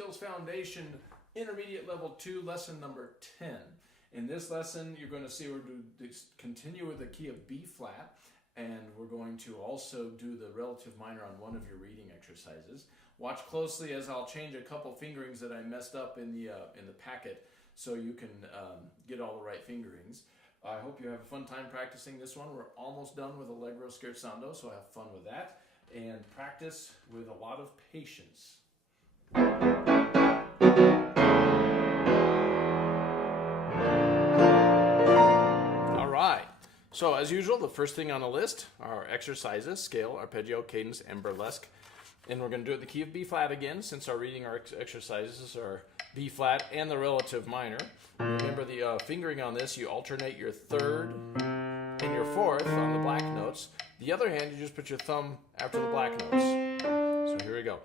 Skills Foundation, Intermediate Level 2, Lesson number 10. In this lesson, you're going to see we're going to continue with the key of B flat, and we're going to also do the relative minor on one of your reading exercises. Watch closely as I'll change a couple fingerings that I messed up in the packet so you can get all the right fingerings. I hope you have a fun time practicing this one. We're almost done with Allegro Scherzando, so have fun with that. And practice with a lot of patience. All right. So as usual, the first thing on the list are exercises, scale, arpeggio, cadence, and burlesque. And we're going to do it in the key of B flat again, since our reading exercises are B flat and the relative minor. Remember the fingering on this, you alternate your third and your fourth on the black notes. The other hand, you just put your thumb after the black notes. So here we go.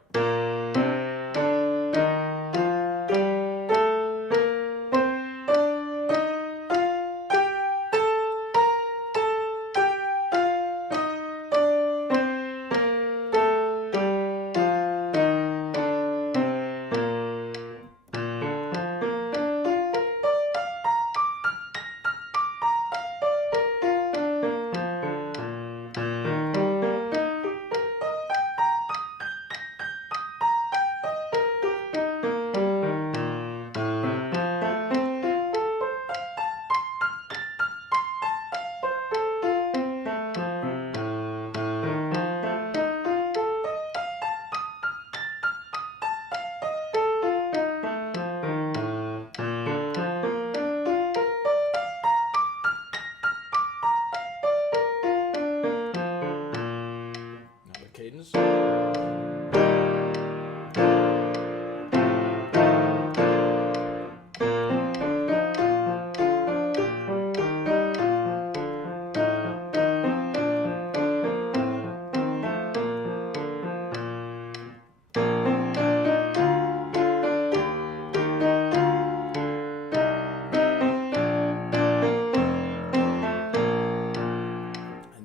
Cadence. And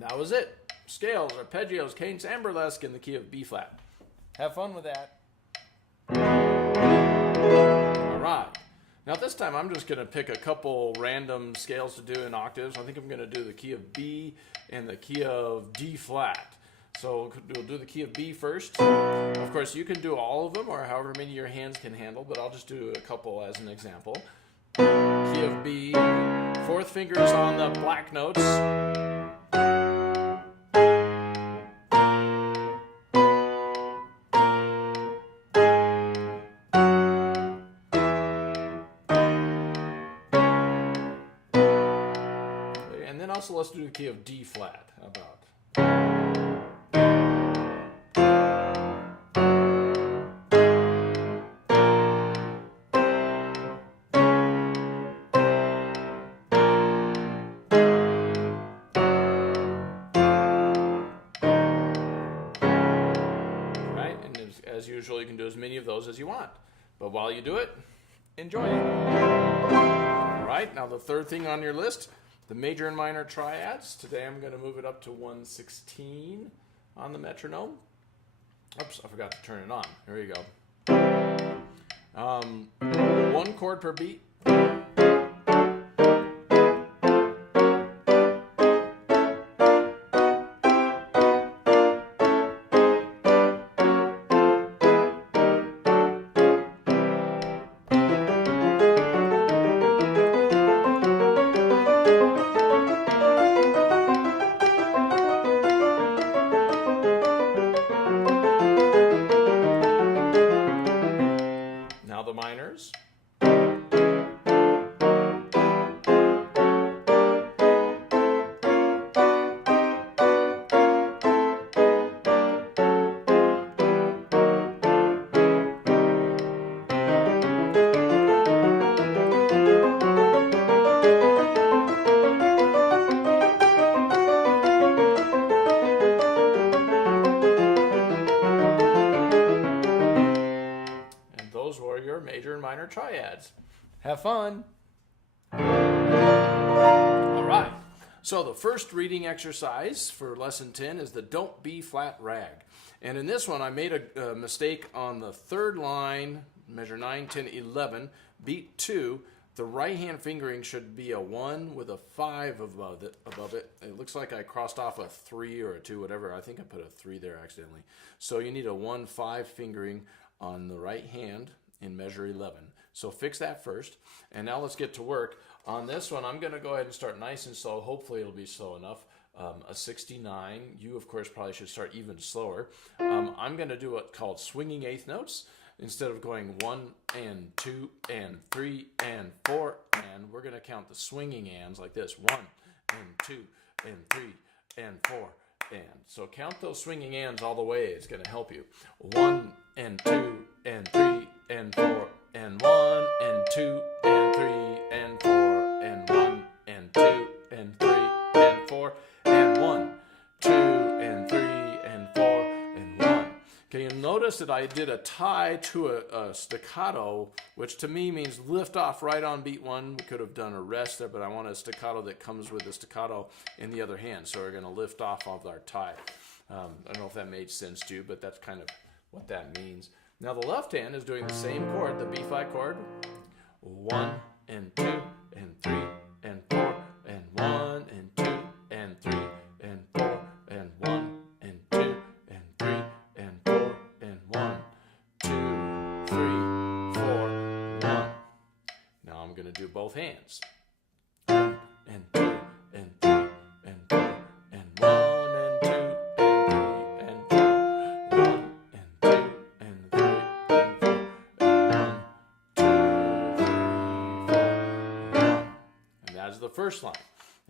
that was it. Scales, arpeggios, cadence, and burlesque in the key of B flat. Have fun with that. All right. Now this time I'm just going to pick a couple random scales to do in octaves. I think I'm going to do the key of B and the key of D flat. So we'll do the key of B first. Of course, you can do all of them or however many your hands can handle, but I'll just do a couple as an example. Key of B, fourth finger is on the black notes. So let's do the key of D flat. How about? Right? And as usual, you can do as many of those as you want. But while you do it, enjoy it. All right, now the third thing on your list, the major and minor triads. Today I'm going to move it up to 116 on the metronome. Oops, I forgot to turn it on. Here we go. One chord per beat. The minors. Your major and minor triads. Have fun. All right. So the first reading exercise for lesson 10 is the Don't B flat rag. And in this one, I made a mistake on the third line, measure 9, 10, 11, beat 2. The right hand fingering should be a 1 with a 5 above it. It looks like I crossed off a 3 or a 2, whatever. I think I put a 3 there accidentally. So you need a 1, 5 fingering on the right hand in measure 11. So fix that first. And now let's get to work. On this one, I'm going to go ahead and start nice and slow. Hopefully it'll be slow enough. A 69. You, of course, probably should start even slower. I'm going to do what's called swinging eighth notes. Instead of going 1 and 2 and 3 and 4, and we're going to count the swinging ands like this. 1 and 2 and 3 and 4 and. So count those swinging ands all the way. It's going to help you. 1 and 2 and 3 and 4 and 1 and 2 and 3 and 4 and 1 and 2 and 3 and 4 and 1, 2 and 3 and 4 and 1. Okay, you'll notice that I did a tie to a staccato, which to me means lift off right on beat 1. We could have done a rest there, but I want a staccato that comes with the staccato in the other hand. So we're going to lift off of our tie. I don't know if that made sense to you, but that's kind of what that means. Now the left hand is doing the same chord, the B flat chord. 1 and 2 and 3 and 4 and 1 and 2 and 3 and 4 and 1 and 2 and 3 and 4 and 1, 2, 3, 4, 1. Now I'm going to do both hands. 1 and 2 and 3 and 4 and 1 and 2 and 3 and 4. 1 and 2 and 3 and 4 and 1, 2, 3, 4, 1. And that's the first line.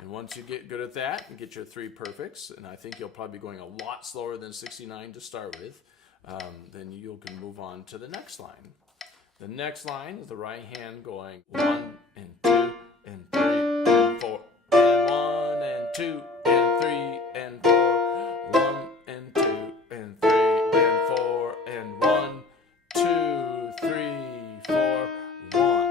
And once you get good at that and get your 3 perfects, and I think you'll probably be going a lot slower than 69 to start with, then you can move on to the next line. The next line is the right hand going 1 and 2 and 3 and 4 and 1 and 2 and 3 and 4, 1 and 2 and 3 and 4 and 1, 2, 3, 4, 1.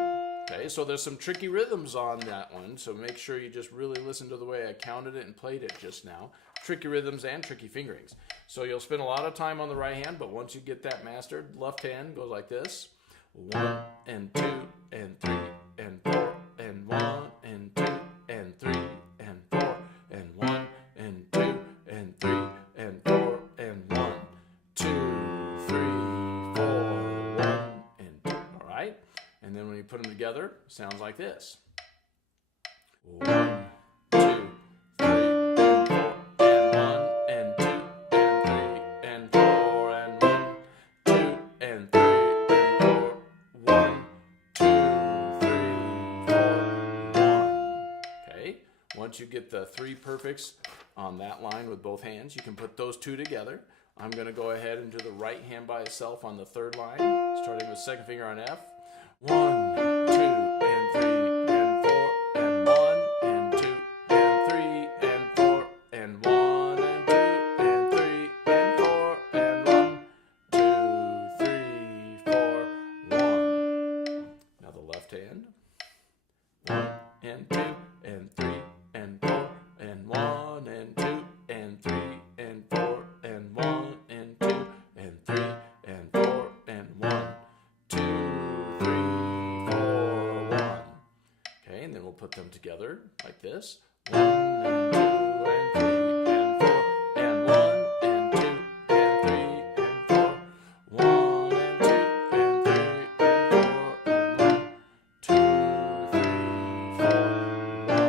Okay, so there's some tricky rhythms on that one, so make sure you just really listen to the way I counted it and played it just now. Tricky rhythms and tricky fingerings. So you'll spend a lot of time on the right hand, but once you get that mastered, left hand goes like this. 1 and 2 and 3 and 4 and 1 and 2 and 3 and 4 and 1 and 2 and 3 and 4 and 1, 2, 3, 4, 1 and 2. All right? And then when you put them together, it sounds like this. 1, 2, 3, and 4, and 1, and 2, and 3, and 4, and 1, 2, and 3, and 4, 1, 2, 3, 4, 1. Okay, once you get the 3 perfects on that line with both hands, you can put those 2 together. I'm going to go ahead and do the right hand by itself on the 3rd line, starting with 2nd finger on F. 1, 2, and 3, and 4, and 1, and 2, and 3, and 4, and 1, and 2, and 3, and 4, and 1, 2, 3, 4, 1. Now the left hand. 1, and 2, and 3, and 4, and 1, and 2, and 3, and 4, and 1, and 2, and 3, and 4, and 1, 2, 3, 4, 1. Okay, and then we'll put them together like this. 1 and 2 and 3 and 4 and 1 and 2 and 3 and 4. 1 and 2 and 3 and 4 and 1, 2, 3, 4, 1.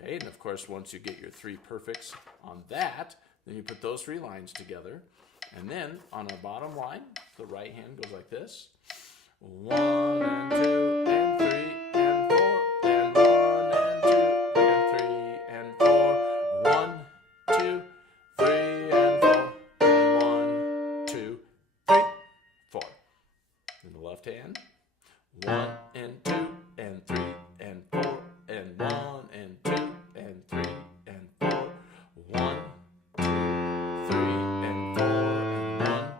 Okay, and of course, once you get your 3 perfects on that, then you put those 3 lines together. And then on the bottom line, the right hand goes like this. 1 and 2 and 3 and 4 and 1 and 2 and 3 and 4. 1, 2, 3 and 4 and 1, 2, 3, 4. Then the left hand. 1 and 2 and 3 and 4 and 1 and 2 and 3 and 4. 1, 2, 3 and 4 and 1,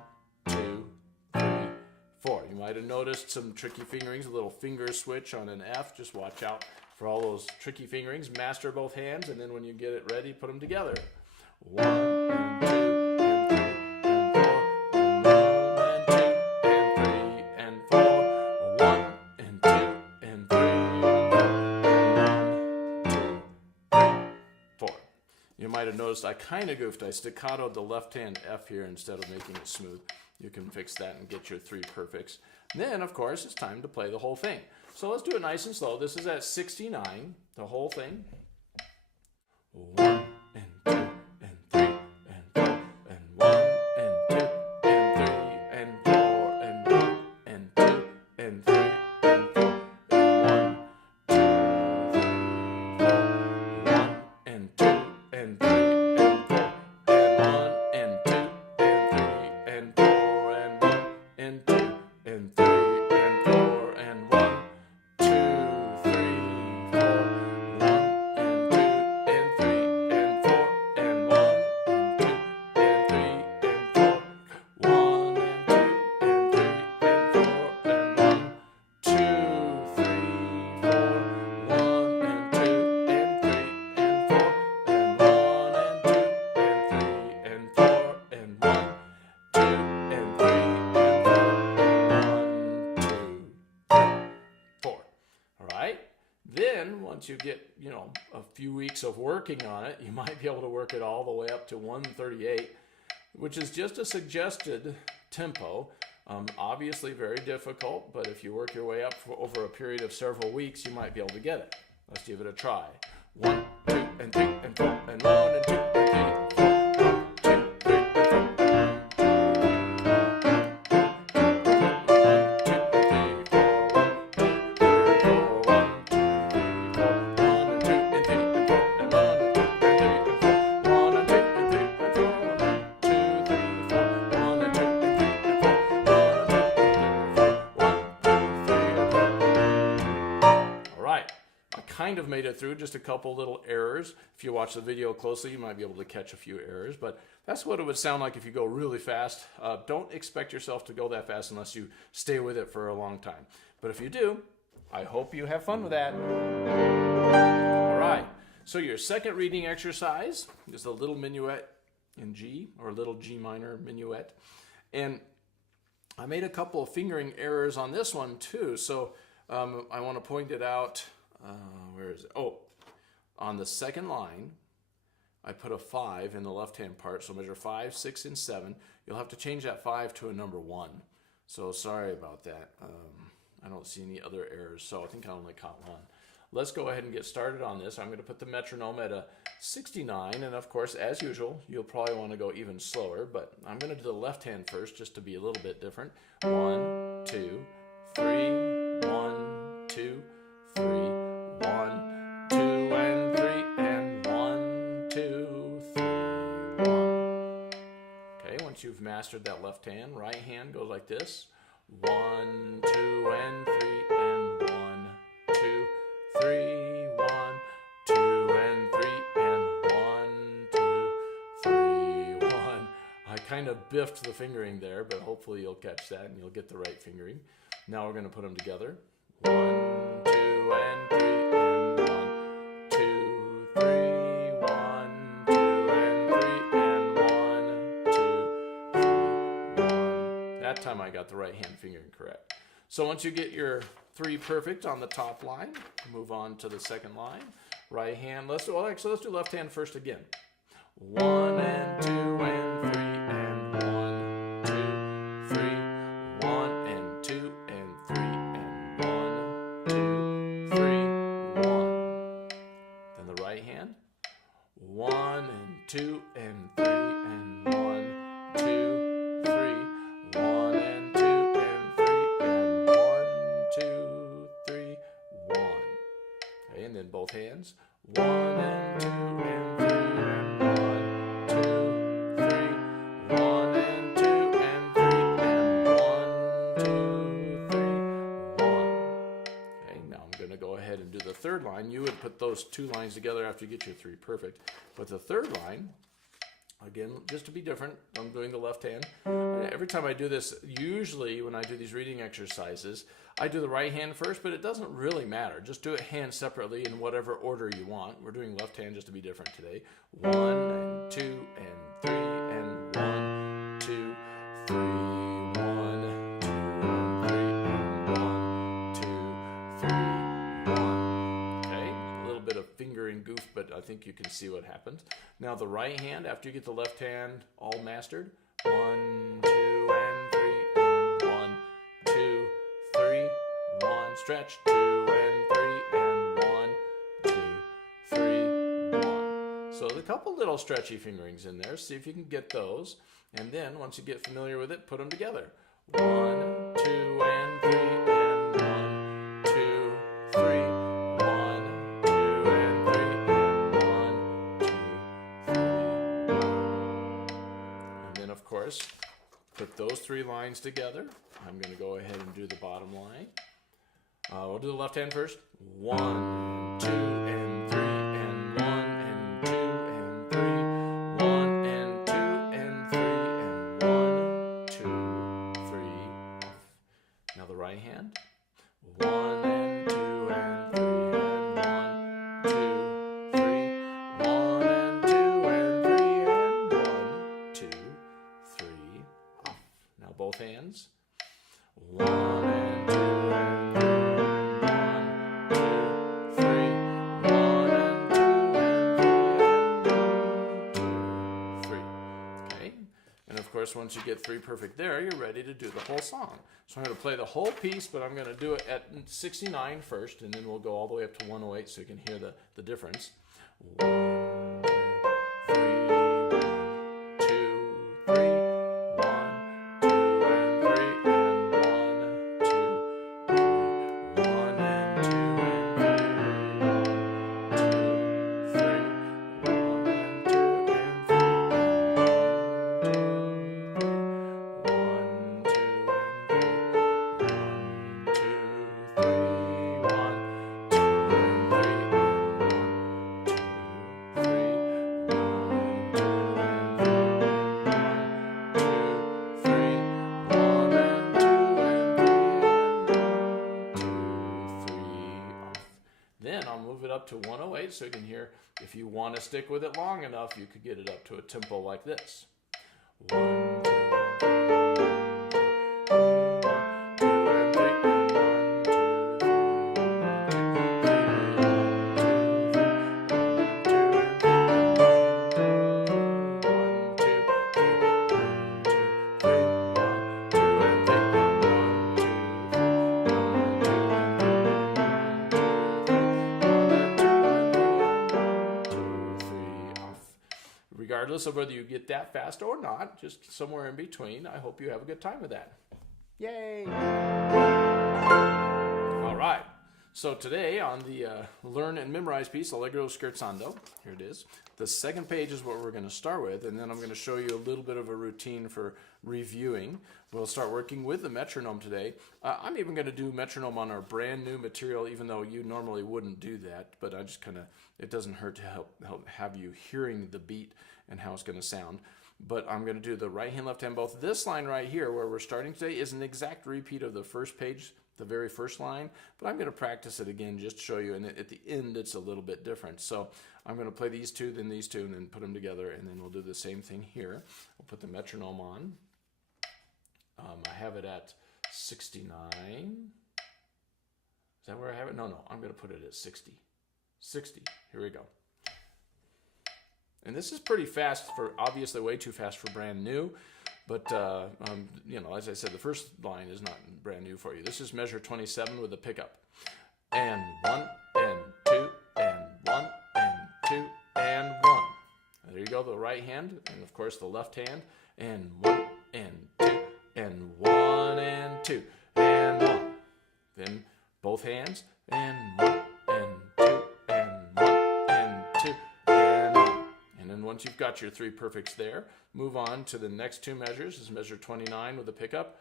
2, 3, 4. You might have noticed some tricky fingerings, a little finger switch on an F. Just watch out for all those tricky fingerings. Master both hands, and then when you get it ready, put them together. 1 and 2 and 3 and 4 and 1 and 2 and 3 might have noticed I kind of goofed. I staccatoed the left hand F here instead of making it smooth. You can fix that and get your 3 perfects. And then, of course, it's time to play the whole thing. So let's do it nice and slow. This is at 69, the whole thing. 1 and 2 and 3 and 4 and 1 and 2 and 3 and 4 and 1 and 2 and 3 and 4 and 1, 2, 3, 4, 1 and 2 and 3 and 4 and 1 and 2 and 3 and 4 and 1 and 2 and 3 and 4 and 1, 2, 3, 4, 1 and 2 and 3 and 4 and 1 and 2 and 3 and 4, 1 and 2 and 3 and 4 and 1, 2, 3, 4, 1 and 2 and 3 and 4 and 1 and 2 and 3 and 4 and 1, 2 and 3 and 4 and 1, 2, 4. All right. Then once you get, a few weeks of working on it, you might be able to work it all the way up to 138, which is just a suggested tempo. Obviously very difficult, but if you work your way up over a period of several weeks, you might be able to get it. Let's give it a try. 1, 2, and 3, and 4, and 1, and 2, and 3, and 4. 1, 2, 3, and 4. Kind of made it through, just a couple little errors. If you watch the video closely, you might be able to catch a few errors, but that's what it would sound like if you go really fast. Don't expect yourself to go that fast unless you stay with it for a long time. But if you do, I hope you have fun with that. All right, so your second reading exercise is the little minuet in G, or little G minor minuet. And I made a couple of fingering errors on this one too, so I want to point it out. Where is it? Oh, on the second line, I put a 5 in the left-hand part, so measure 5, 6, and 7. You'll have to change that 5 to a number 1. So sorry about that. I don't see any other errors, so I think I only caught one. Let's go ahead and get started on this. I'm going to put the metronome at a 69, and of course, as usual, you'll probably want to go even slower, but I'm going to do the left hand first just to be a little bit different. 1, 2, 3, 1, 2, 3, 1, 2, and 3, and 1, 2, 3, 1. Okay, once you've mastered that left hand, right hand goes like this. 1, 2, and 3, and 1, 2, 3, 1, 2, and 3, and 1, 2, 3, 1. I kind of biffed the fingering there, but hopefully you'll catch that and you'll get the right fingering. Now we're going to put them together. 1, 2, and 3, and 1, 2, 3, 1, 2, and 3, and 1, 2, 3, 1. That time I got the right hand fingering correct. So once you get your 3 perfect on the top line, move on to the second line. Right hand, let's do left hand first again. 1 and 2 and 3 and 1, 2, 3, 1 and 2 and 3 and 1, 2, 3, 1. Then the right hand. 1 and 2 and 3 and 1, 2, 3, 1 and 2 and 3 and 1, 2, 3, 1. Okay, and then both hands. 1 and 2 and 3 and 1, 2, 3, 1 and 2 and 3 and 1, 2, 3, 1. Okay, now I'm going to go ahead and do the third line. You would put those 2 lines together after you get your 3 perfect. But the third line, again, just to be different, I'm doing the left hand. Every time I do this, usually when I do these reading exercises, I do the right hand first, but it doesn't really matter. Just do it hand separately in whatever order you want. We're doing left hand just to be different today. 1 and 2 and 3 and 1, 2, 3, 1, 2 and 3 and 1, 2, 3, 1. Okay, a little bit of fingering goof, but but I think you can see what happens. Now the right hand, after you get the left hand all mastered, 1, 2, and 3, and 1, 2, 3, 1, stretch, 2 and 3, and 1, 2, 3, 1. So a couple little stretchy fingerings in there. See if you can get those. And then once you get familiar with it, put them together. 1, 2, and 3, and 1, 2, 3, 1, 2, and 3, and 1, 2, 3, 1. And then of course, put those 3 lines together. I'm going to go ahead and do the bottom line. We'll do the left hand first. 1, 2, and 3, and 1, and 2, and 3, 1, and 2, and 3, and 1, 2, 3, off. Now the right hand. 1, and 2, and 3, and 1, 2, 3, 1, and 2, and 3, and 1, 2, 3, off. Now both hands. 1, and 2, and 3. Of course, once you get 3 perfect there, you're ready to do the whole song. So I'm going to play the whole piece, but I'm going to do it at 69 first, and then we'll go all the way up to 108 so you can hear the difference. 1, 2, 3, 1, 2, 3, 1, 2, and 3, and 1, 2, 3, 1, and 2, and 3, 1, 2, 3, 1, and 2, and 3, and 1, 2, Then I'll move it up to 108 so you can hear. If you want to stick with it long enough, you could get it up to a tempo like this. 1, 2, regardless of whether you get that fast or not, just somewhere in between. I hope you have a good time with that. Yay! All right. So today on the Learn and Memorize piece, Allegro Scherzando, here it is. The second page is what we're going to start with, and then I'm going to show you a little bit of a routine for reviewing. We'll start working with the metronome today. I'm even going to do metronome on our brand new material, even though you normally wouldn't do that, but I just kind of, it doesn't hurt to help have you hearing the beat and how it's going to sound. But I'm going to do the right hand, left hand, both. This line right here, where we're starting today, is an exact repeat of the first page, the very first line, but I'm going to practice it again just to show you, and at the end it's a little bit different. So I'm going to play these two, then these two, and then put them together, and then we'll do the same thing here. We'll put the metronome on. I have it at 69. Is that where I have it? No, I'm going to put it at 60. 60. Here we go. And this is pretty fast, for obviously way too fast for brand new. But, you know, as I said, the first line is not brand new for you. This is measure 27 with a pickup. And 1, and 2, and 1, and 2, and 1. There you go, the right hand, and of course the left hand. And 1, and 2, and 1, and 2, and 1. Then both hands, and 1, and 2, and 1, and 2, and 1. And then once you've got your 3 perfects there, move on to the next 2 measures. This is measure 29 with a pickup.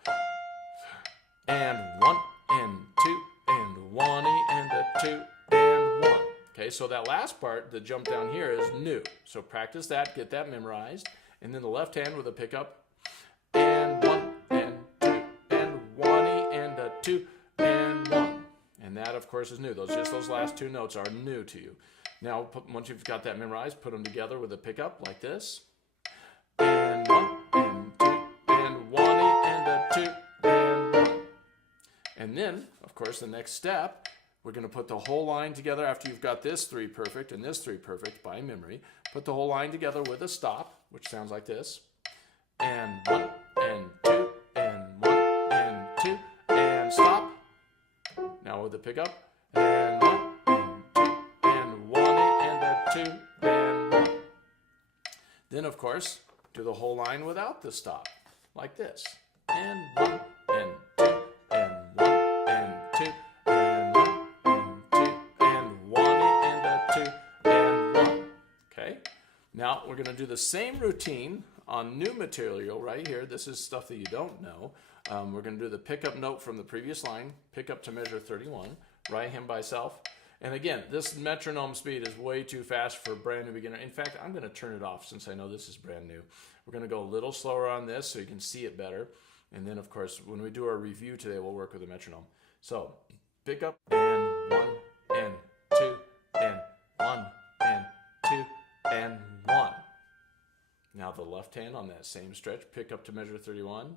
And 1, and 2, and 1, and a 2, and 1. Okay, so that last part, the jump down here, is new. So practice that, get that memorized. And then the left hand with a pickup. And 1, and 2, and 1, and a 2, and 1. And that, of course, is new. Just those last 2 notes are new to you. Now, once you've got that memorized, put them together with a pickup like this. And 1, and 2, and 1, and a 2, and 1. And then, of course, the next step, we're going to put the whole line together after you've got this 3 perfect and this 3 perfect by memory. Put the whole line together with a stop, which sounds like this. And 1 and 2 and 1 and 2 and stop. Now with the pickup. And 1 and 2 and 1 and a 2 and 1. Then of course, do the whole line without the stop, like this. And 1 and 2 and 1 and 2 and 1 and 2 and 1 and a 2 and 1. Okay? Now we're going to do the same routine on new material right here. This is stuff that you don't know. We're going to do the pickup note from the previous line, pick up to measure 31, right hand by self. And again, this metronome speed is way too fast for a brand new beginner. In fact, I'm going to turn it off since I know this is brand new. We're going to go a little slower on this so you can see it better. And then, of course, when we do our review today, we'll work with the metronome. So, pick up and 1 and 2 and 1 and 2 and 1. Now the left hand on that same stretch, pick up to measure 31.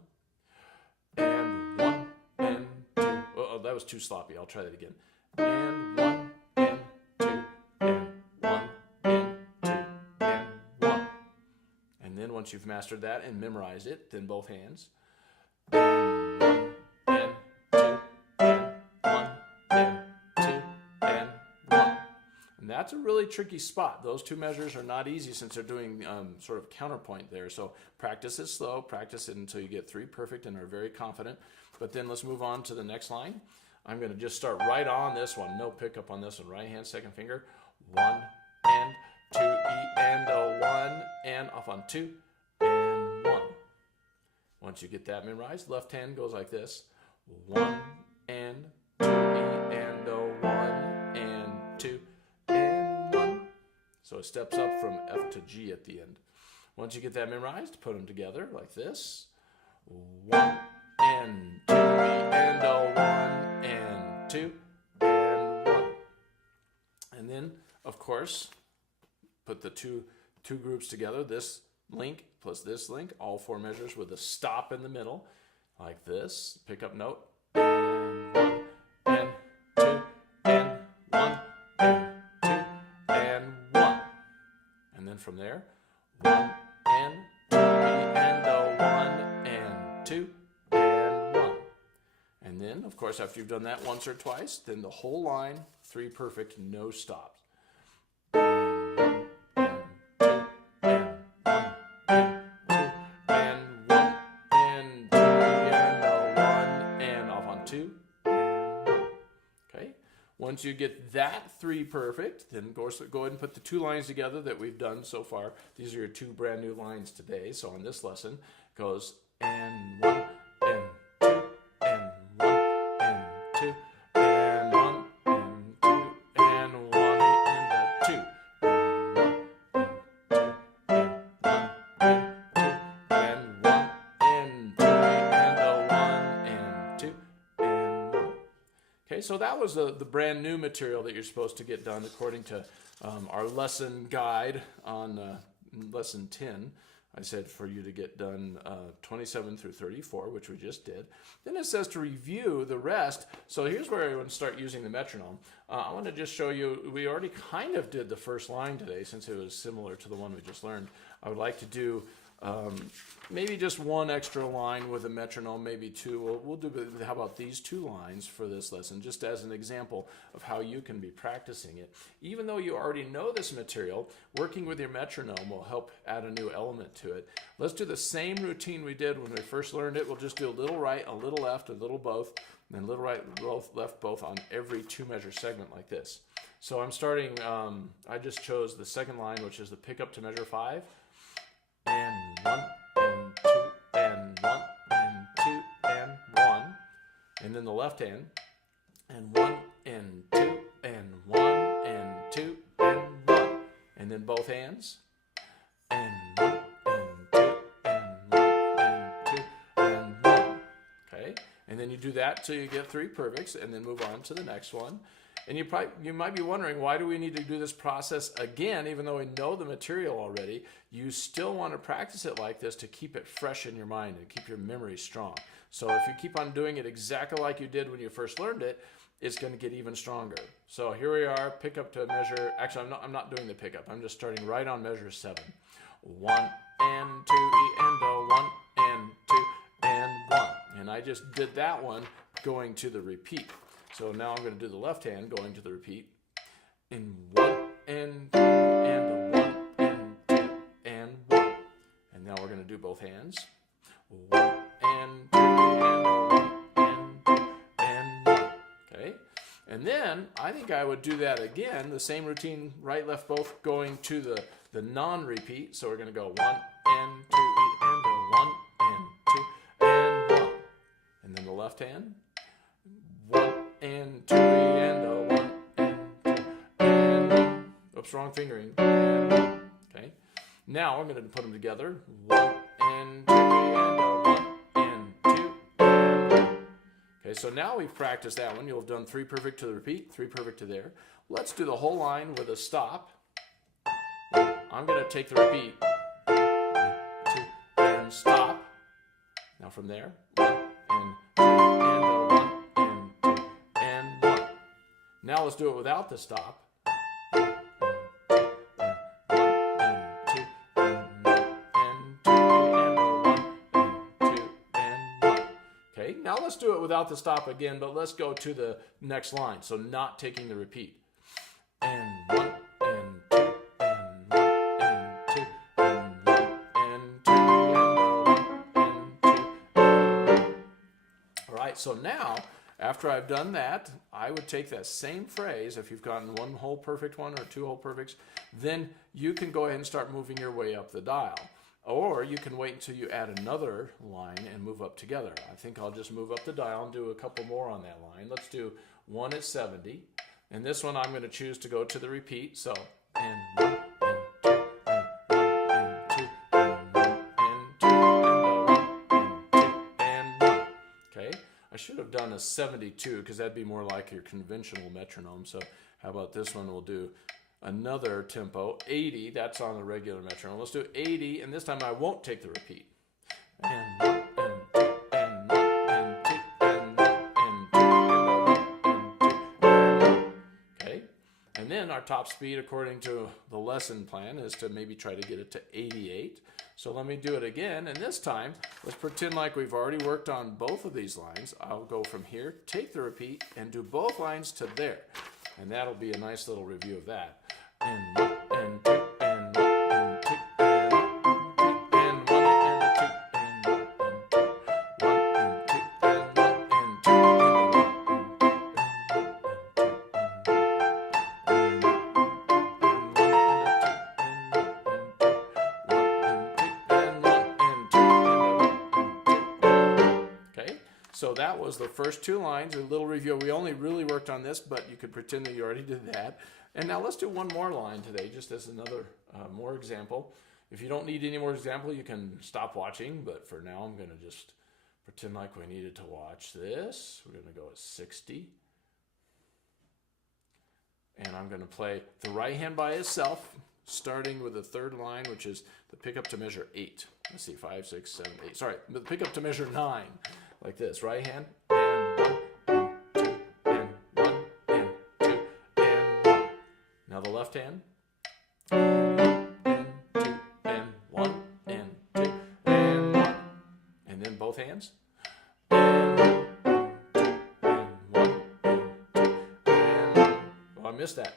And 1 and 2. Oh, that was too sloppy. I'll try that again. And 1 and 2 and 1 and 2 and 1. And then once you've mastered that and memorized it, then both hands. And 1 and 2 and 1 and 2 and 1. And that's a really tricky spot. Those two measures are not easy since they're doing sort of counterpoint there. So practice it slow, practice it until you get 3 perfect and are very confident. But then let's move on to the next line. I'm going to just start right on this one. No pickup on this one. Right hand, second finger. 1 and 2, E and a 1 and off on 2 and 1. Once you get that memorized, left hand goes like this. 1 and 2, E and a 1 and 2 and 1. So it steps up from F to G at the end. Once you get that memorized, put them together like this. 1 and 2, E and a 1 and 2 and 1. And then, of course, put the two groups together, this link plus this link, all 4 measures with a stop in the middle, like this. Pick up note, and 1 and 2 and 1 and 2 and 1. And then from there, 1 and 2 and a 1 and 2 and 1. And then, of course, after you've done that once or twice, then the whole line, 3 perfect, no stops. Once you get that 3 perfect, then go ahead and put the 2 lines together that we've done so far. These are your 2 brand new lines today. So on this lesson, it goes and 1 and 2 and 1 and 2 and 1 and 2 and 1 and a 2 and 1 and 2 and 1 and 2 and 1 and 2 and 1. Okay, so that was the brand new material that you're supposed to get done according to our lesson guide on lesson 10. I said for you to get done 27 through 34, which we just did. Then it says to review the rest. So here's where I want to start using the metronome. I want to just show you, we already kind of did the first line today since it was similar to the one we just learned. I would like to do maybe just 1 extra line with a metronome, maybe 2. We'll do, how about these 2 lines for this lesson, just as an example of how you can be practicing it. Even though you already know this material, working with your metronome will help add a new element to it. Let's do the same routine we did when we first learned it. We'll just do a little right, a little left, a little both, and then little right, left, both on every 2-measure segment like this. So I'm starting, I just chose the second line, which is the pick up to measure 5. And 1 and 2 and 1 and 2 and 1. And then the left hand. And 1 and 2 and 1 and 2 and 1. And then both hands. And 1 and 2 and 1 and 2 and 1. Okay? And then you do that till you get 3 perfects and then move on to the next one. And you might be wondering, why do we need to do this process again, even though we know the material already? You still want to practice it like this to keep it fresh in your mind and keep your memory strong. So if you keep on doing it exactly like you did when you first learned it, it's going to get even stronger. So here we are, pickup to measure. Actually, I'm not doing the pickup. I'm just starting right on measure 7. 1 and 2 E and a 1 and 2 and 1. And I just did that one going to the repeat. So now I'm going to do the left hand going to the repeat. In 1 and 2 and a 1 and 2 and 1. And now we're going to do both hands. 1 and 2 and a 1 and 2 and 1. Okay? And then I think I would do that again, the same routine, right, left, both, going to the non-repeat. So we're going to go 1 and 2 E and a 1 and 2 and 1. And then the left hand. 1 and 2 E and a 1 and 2 and 1. Oops, wrong fingering. And 1. Okay. Now I'm going to put them together. 1 and 2 E and a 1 and 2 and 1. Okay, so now we've practiced that one. You'll have done 3 perfect to the repeat, 3 perfect to there. Let's do the whole line with a stop. I'm going to take the repeat. 2 and stop. Now from there, 1 and 2 and a 1 and 2 and 1. Now let's do it without the stop. 1 and 2 and 1 and 2 and a 1 and 2 and 1. Okay, now let's do it without the stop again, but let's go to the next line. So not taking the repeat. And 1 and 2 and 1 and 2 and 1 and 2 and a 1 and 2 and 1. All right, so now after I've done that, I would take that same phrase. If you've gotten 1 whole perfect one or 2 whole perfects, then you can go ahead and start moving your way up the dial. Or you can wait until you add another line and move up together. I think I'll just move up the dial and do a couple more on that line. Let's do 1 at 70. And this one I'm going to choose to go to the repeat. So, and 1 and 2 and 1 and 2 and 1 and 2 and 1 and 2 and 1. Okay? I should have done a 72 because that'd be more like your conventional metronome. So how about this one? We'll do another tempo, 80. That's on the regular metronome. Let's do 80, and this time I won't take the repeat. And 1 and 2 and 1 and 2 and 1 and 2 and 1 and 2 and 1. Okay? And then our top speed, according to the lesson plan, is to maybe try to get it to 88. So let me do it again, and this time, let's pretend like we've already worked on both of these lines. I'll go from here, take the repeat, and do both lines to there. And that'll be a nice little review of that. And 1 and 2 and 1 and 2 and 1 and 2 and 1 and 2 and 1 and 2 and 2 and 1 and 2 and 1. Okay, so that was the first 2 lines. A little review. We only really worked on this, but you could pretend that you already did that. And now let's do one more line today, just as another more example. If you don't need any more example, you can stop watching. But for now, I'm going to just pretend like we needed to watch this. We're going to go at 60. And I'm going to play the right hand by itself, starting with the 3rd line, which is the pickup to measure 8. Let's see, 5, 6, 7, 8. Sorry, the pickup to measure 9, like this. Right hand, and 1. Now the left hand. And 2 and 1 and 2 and 1. And then both hands. And 1 and 2 and 1 and 2 and 1. Oh, I missed that.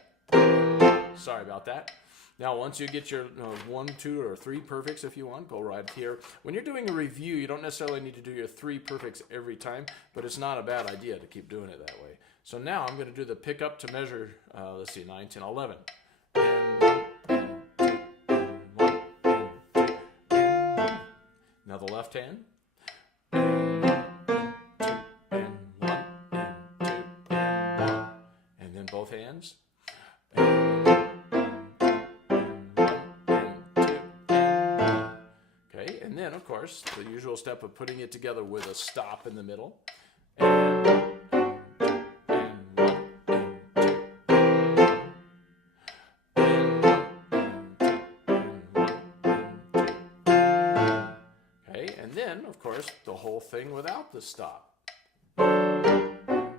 Sorry about that. Now, once you get your 1, 2, or 3 perfects, if you want, go right here. When you're doing a review, you don't necessarily need to do your 3 perfects every time, but it's not a bad idea to keep doing it that way. So now I'm going to do the pickup to measure, let's see, 9, 10, 11. And 1 and 2 and 1 and 2 and 1. Now the left hand. And 1 and 2 and 1 and 2 and 1. And then both hands. And 1 and 2 and 1 and 2 and 1. Okay, and then of course the usual step of putting it together with a stop in the middle. And 1 and 2 and 1 and 2 and 1. And 1 and 2 and 1 and 2 and 1. Okay, and then of course the whole thing without the stop. And 1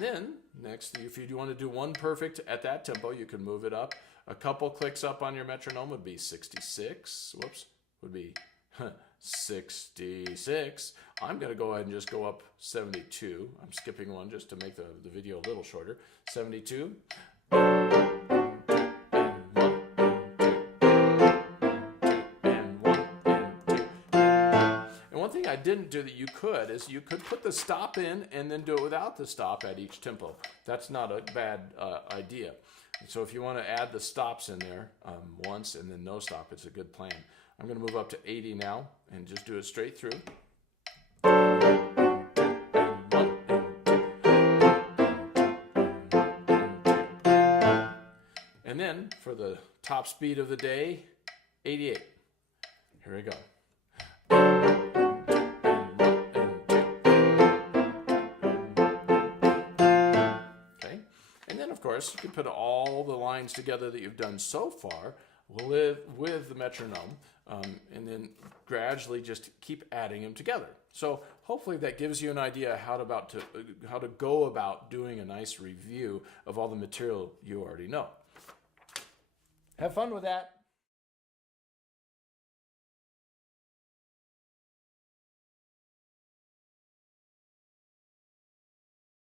then next, if you want to do one perfect at that tempo, you can move it up. A couple clicks up on your metronome would be 66. Whoops, would be 66. I'm going to go ahead and just go up 72. I'm skipping one just to make the video a little shorter. 72. I didn't do that you could is you could put the stop in and then do it without the stop at each tempo. That's not a bad idea. So if you want to add the stops in there once and then no stop, it's a good plan. I'm going to move up to 80 now and just do it straight through. And then for the top speed of the day, 88. Here we go. Of course, you can put all the lines together that you've done so far with the metronome, and then gradually just keep adding them together. So hopefully that gives you an idea how to go about doing a nice review of all the material you already know. Have fun with that.